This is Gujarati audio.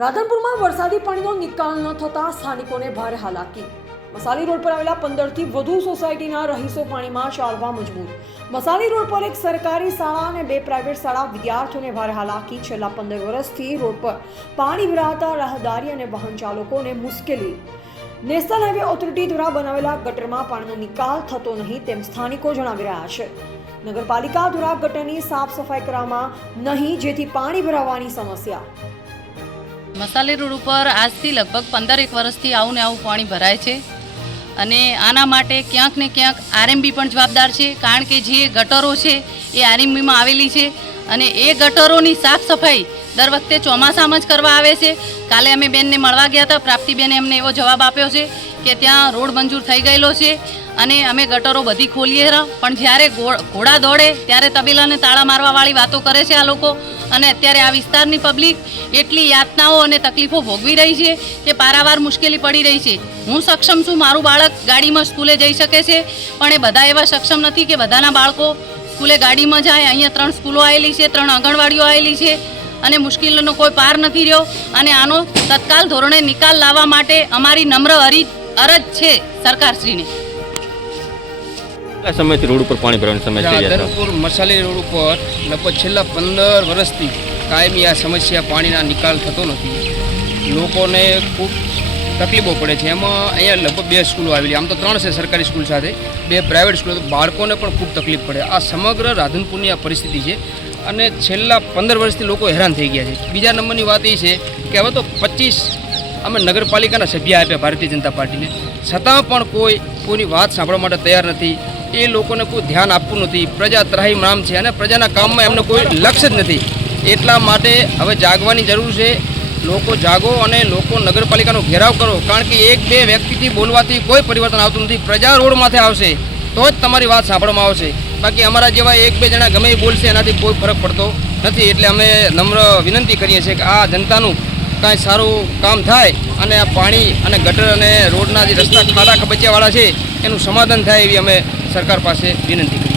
રાધનપુરમાં વરસાદી પાણીનો નિકાલ ન થતાં સ્થાનિકોને ભારે હાલાકી. મસાલી રોડ પર આવેલા પંદરથી વધુ સોસાયટીના રહીશો પાણીમાં ચાલવા મજબૂર. મસાલી રોડ પર એક સરકારી શાળા અને બે પ્રાઇવેટ શાળા વિદ્યાર્થીઓને ભારે હાલાકી છેલ્લા પંદર વર્ષથી રોડ પર પાણી ભરાતા રાહદારી અને વાહન ચાલકોને મુશ્કેલી. નેશનલ હાઈવે ઓથોરિટી દ્વારા બનાવેલા ગટરમાં પાણીનો નિકાલ થતો નહીં તેમ સ્થાનિકો જણાવી રહ્યા છે. નગરપાલિકા દ્વારા ગટરની સાફ સફાઈ કરવામાં નહીં, જેથી પાણી ભરાવાની સમસ્યા મસાલે રોડ ઉપર આજથી લગભગ પંદરેક વર્ષથી આવું ને આવું પાણી ભરાય છે. અને આના માટે ક્યાંક ને ક્યાંક આરએમબી પણ જવાબદાર છે, કારણ કે જે ગટરો છે એ આરએમબીમાં આવેલી છે. અને એ ગટરોની સાફ સફાઈ દર વખતે ચોમાસામાં જ કરવા આવે છે. કાલે અમે બેનને મળવા ગયા હતા, પ્રાપ્તિબેને અમને એવો જવાબ આપ્યો છે કે ત્યાં રોડ મંજૂર થઈ ગયેલો છે અને અમે ગટરો બધી ખોલીએ પણ જ્યારે ઘોડા દોડે, ત્યારે તબેલાને તાળા મારવાવાળી વાતો કરે છે આ લોકો. અને અત્યારે આ વિસ્તારની પબ્લિક એટલી યાતનાઓ અને તકલીફો ભોગવી રહી છે કે પારાવાર મુશ્કેલી પડી રહી છે. હું સક્ષમ છું મારું બાળક ગાડીમાં સ્કૂલે જઈ શકે છે, પણ એ બધા એવા સક્ષમ નથી કે બધાના બાળકો સ્કૂલે ગાડીમાં જાય. અહીંયા ત્રણ સ્કૂલો આવેલી છે, ત્રણ આંગણવાડીઓ આવેલી છે અને મુશ્કેલીનો કોઈ પાર નથી રહ્યો. અને આનો તત્કાલ ધોરણે નિકાલ લાવવા માટે અમારી નમ્ર અરી અરજ છે સરકારશ્રીને. કેટલા સમયથી રોડ ઉપર પાણી ભરવાની સમસ્યા છે રાધનપુર મસાલી રોડ ઉપર લગભગ છેલ્લા પંદર વર્ષથી કાયમી આ સમસ્યા પાણીના નિકાલ થતો નથી. લોકોને ખૂબ તકલીફો પડે છે. એમાં અહીંયા લગભગ બે સ્કૂલો આવેલી. આમ તો ત્રણ છે સરકારી સ્કૂલ સાથે. બે પ્રાઇવેટ સ્કૂલો. બાળકોને પણ ખૂબ તકલીફ પડે. આ સમગ્ર રાધનપુરની આ પરિસ્થિતિ છે. અને છેલ્લા પંદર વર્ષથી લોકો હેરાન થઈ ગયા છે. બીજા નંબરની વાત એ છે કે હવે તો પચીસ અમે નગરપાલિકાના સભ્ય આપ્યા ભારતીય જનતા પાર્ટીને. છતાં પણ કોઈ કોઈની વાત સાંભળવા માટે તૈયાર નથી. એ લોકોને કોઈ ધ્યાન આપવું નથી. પ્રજા ત્રાહી રામ છે અને પ્રજાના કામમાં એમને કોઈ લક્ષ્ય જ નથી. એટલા માટે હવે જાગવાની જરૂર છે. લોકો જાગો અને લોકો નગરપાલિકાનો ઘેરાવ કરો. કારણ કે એક બે વ્યક્તિથી બોલવાથી કોઈ પરિવર્તન આવતું નથી. પ્રજા રોડ આવશે, તો જ તમારી વાત સાંભળવામાં આવશે. બાકી અમારા જેવા એક બે જણા ગમે બોલશે, એનાથી કોઈ ફરક પડતો નથી. એટલે અમે નમ્ર વિનંતી કરીએ છીએ કે આ જનતાનું કાંઈ સારું કામ થાય અને આ પાણી અને ગટર અને રોડના જે રસ્તા ખાડા ખબચિયાવાળા છે, એનું સમાધાન થાય એવી અમે સરકાર પાસે વિનંતી